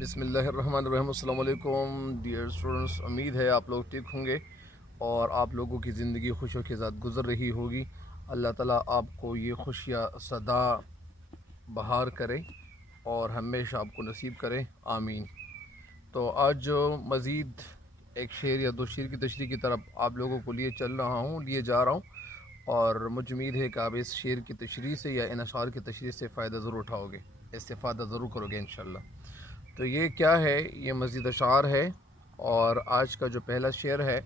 بسم اللہ الرحمن الرحیم۔ السلام علیکم ڈیئر اسٹوڈنٹس، امید ہے آپ لوگ ٹھیک ہوں گے اور آپ لوگوں کی زندگی خوشیوں کے ساتھ گزر رہی ہوگی۔ اللہ تعالیٰ آپ کو یہ خوشیاں سدا بہار کرے اور ہمیشہ آپ کو نصیب کرے، آمین۔ تو آج جو مزید ایک شعر یا دو شعر کی تشریح کی طرف آپ لوگوں کو لیے جا رہا ہوں، اور مجھ امید ہے کہ آپ اس شعر کی تشریح سے یا ان اشعار کی تشریح سے فائدہ ضرور اٹھاؤ گے، استفادہ ضرور کرو گے انشاءاللہ۔ تو یہ کیا ہے؟ یہ مزید اشعار ہے، اور آج کا جو پہلا شعر ہے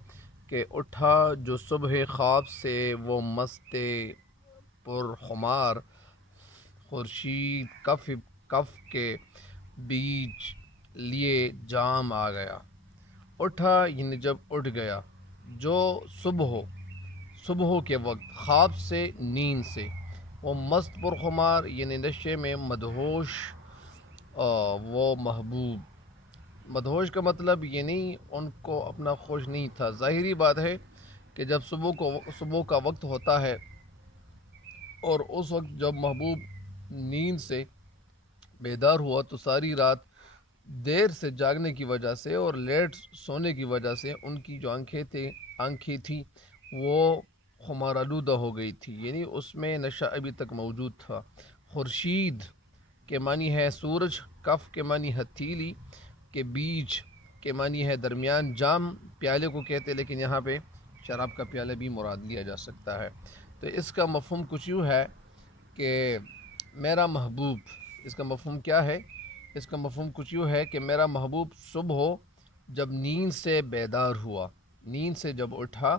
کہ اٹھا جو صبح خواب سے وہ مست پر خمار، خورشید کف کے بیچ لیے جام آ گیا۔ اٹھا یعنی جب اٹھ گیا، جو صبح کے وقت، خواب سے نیند سے، وہ مست پرخمار یعنی نشے میں مدہوش، وہ محبوب۔ مدہوش کا مطلب یہ نہیں ان کو اپنا خوش نہیں تھا۔ ظاہری بات ہے کہ جب صبح کا وقت ہوتا ہے اور اس وقت جب محبوب نیند سے بیدار ہوا تو ساری رات دیر سے جاگنے کی وجہ سے اور لیٹ سونے کی وجہ سے ان کی جو آنکھیں تھیں وہ خمار آلودہ ہو گئی تھی، یعنی اس میں نشہ ابھی تک موجود تھا۔ خورشید کے معنی ہے سورج، کف کے معنی ہتھیلی، کے بیچ کے معنی ہے درمیان، جام پیالے کو کہتے ہیں، لیکن یہاں پہ شراب کا پیالہ بھی مراد لیا جا سکتا ہے۔ تو اس کا مفہوم کچھ یوں ہے کہ میرا محبوب، اس کا مفہوم کیا ہے؟ اس کا مفہوم کچھ یوں ہے کہ میرا محبوب صبح جب نیند سے بیدار ہوا، نیند سے جب اٹھا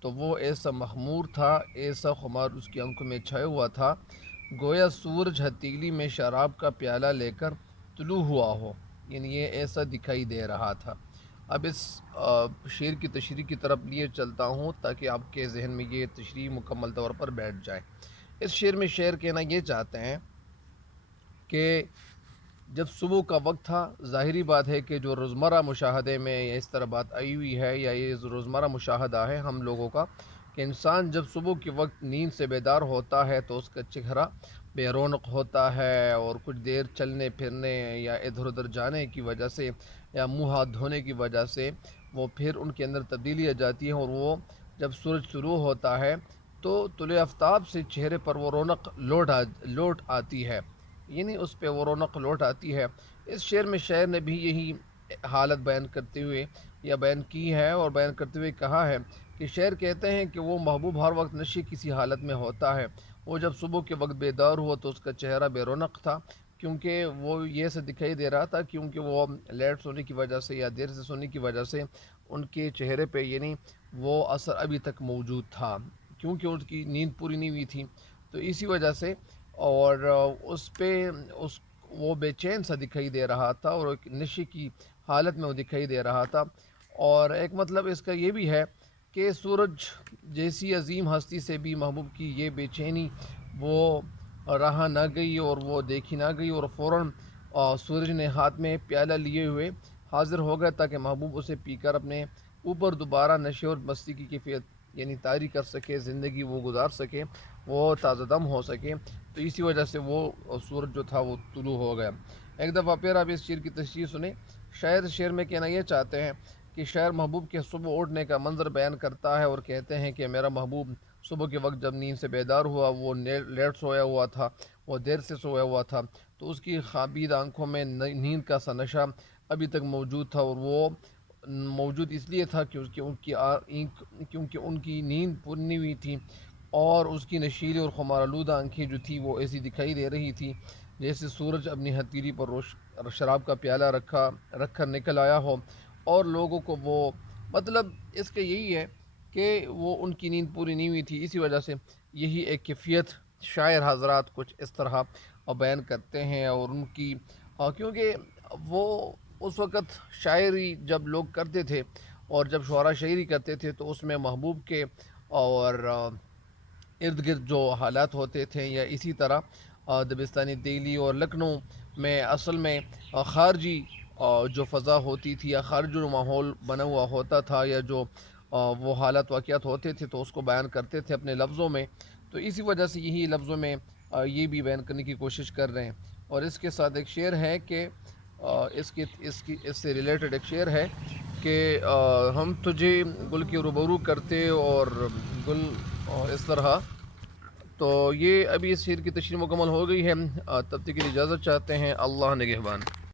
تو وہ ایسا مخمور تھا، ایسا خمار اس کی آنکھوں میں چھایا ہوا تھا، گویا سورج ہتھیلی میں شراب کا پیالہ لے کر طلوع ہوا ہو، یعنی یہ ایسا دکھائی دے رہا تھا۔ اب اس شعر کی تشریح کی طرف لیے چلتا ہوں تاکہ آپ کے ذہن میں یہ تشریح مکمل طور پر بیٹھ جائے۔ اس شعر میں شاعر کہنا یہ چاہتے ہیں کہ جب صبح کا وقت تھا، ظاہری بات ہے کہ جو روزمرہ مشاہدے میں اس طرح بات آئی ہوئی ہے، یا یہ روزمرہ مشاہدہ ہے ہم لوگوں کا، کہ انسان جب صبح کے وقت نیند سے بیدار ہوتا ہے تو اس کا چہرہ بے رونق ہوتا ہے، اور کچھ دیر چلنے پھرنے یا ادھر ادھر جانے کی وجہ سے یا منہ ہاتھ دھونے کی وجہ سے وہ پھر ان کے اندر تبدیلی آ جاتی ہے، اور وہ جب سورج شروع ہوتا ہے تو طلوع آفتاب سے چہرے پر وہ رونق لوٹ آتی ہے، یعنی اس پہ وہ رونق لوٹ آتی ہے۔ اس شعر میں شاعر نے بھی یہی حالت بیان کرتے ہوئے یا بیان کی ہے، اور بیان کرتے ہوئے کہا ہے کہ شاعر کہتے ہیں کہ وہ محبوب ہر وقت نشے کسی حالت میں ہوتا ہے، وہ جب صبح کے وقت بیدار ہوا تو اس کا چہرہ بے رونق تھا، کیونکہ وہ یہ سے دکھائی دے رہا تھا، کیونکہ وہ لیٹ سونے کی وجہ سے یا دیر سے سونے کی وجہ سے ان کے چہرے پہ یعنی وہ اثر ابھی تک موجود تھا، کیونکہ ان کی نیند پوری نہیں ہوئی تھی، تو اسی وجہ سے، اور اس پہ اس وہ بے چین سا دکھائی دے رہا تھا، اور ایک نشے کی حالت میں وہ دکھائی دے رہا تھا۔ اور ایک مطلب اس کا یہ بھی ہے کہ سورج جیسی عظیم ہستی سے بھی محبوب کی یہ بے چینی وہ رہا نہ گئی، اور وہ دیکھی نہ گئی، اور فوراً سورج نے ہاتھ میں پیالہ لیے ہوئے حاضر ہو گیا تاکہ محبوب اسے پی کر اپنے اوپر دوبارہ نشے اور مستی کی کیفیت یعنی طاری کر سکے، زندگی وہ گزار سکے، وہ تازہ دم ہو سکے، تو اسی وجہ سے وہ سورج جو تھا وہ طلوع ہو گیا۔ ایک دفعہ پھر آپ اس شعر کی تشریح سنیں۔ شاعر شعر میں کہنا یہ چاہتے ہیں کہ شاعر محبوب کے صبح اٹھنے کا منظر بیان کرتا ہے اور کہتے ہیں کہ میرا محبوب صبح کے وقت جب نیند سے بیدار ہوا، وہ لیٹ سویا ہوا تھا، وہ دیر سے سویا ہوا تھا، تو اس کی خوابید آنکھوں میں نیند کا سا نشہ ابھی تک موجود تھا، اور وہ موجود اس لیے تھا کیونکہ ان کی نیند پوری نہیں ہوئی تھی، اور اس کی نشیلی اور خمار آلودہ آنکھیں جو تھی وہ ایسی دکھائی دے رہی تھی جیسے سورج اپنی ہتھیلی پر شراب کا پیالہ رکھ کر نکل آیا ہو، اور لوگوں کو وہ مطلب اس کا یہی ہے کہ وہ ان کی نیند پوری نہیں ہوئی تھی، اسی وجہ سے یہی ایک کیفیت شاعر حضرات کچھ اس طرح بیان کرتے ہیں، اور ان کی کیونکہ وہ اس وقت شاعری جب لوگ کرتے تھے اور جب شعراء شاعری کرتے تھے تو اس میں محبوب کے اور ارد گرد جو حالات ہوتے تھے، یا اسی طرح دبستانی دہلی اور لکھنؤ میں اصل میں خارجی جو فضا ہوتی تھی یا خارجی جو ماحول بنا ہوا ہوتا تھا، یا جو وہ حالات واقعات ہوتے تھے تو اس کو بیان کرتے تھے اپنے لفظوں میں، تو اسی وجہ سے یہی لفظوں میں یہ بھی بیان کرنے کی کوشش کر رہے ہیں۔ اور اس کے ساتھ ایک شعر ہے کہ اس سے ریلیٹڈ ایک شعر ہے کہ ہم تجھے گل کی روبرو کرتے اور گل اس طرح. تو یہ ابھی اس شعر کی تشریح مکمل ہو گئی ہے. تب تک کے لیے اجازت چاہتے ہیں. اللہ نگہبان.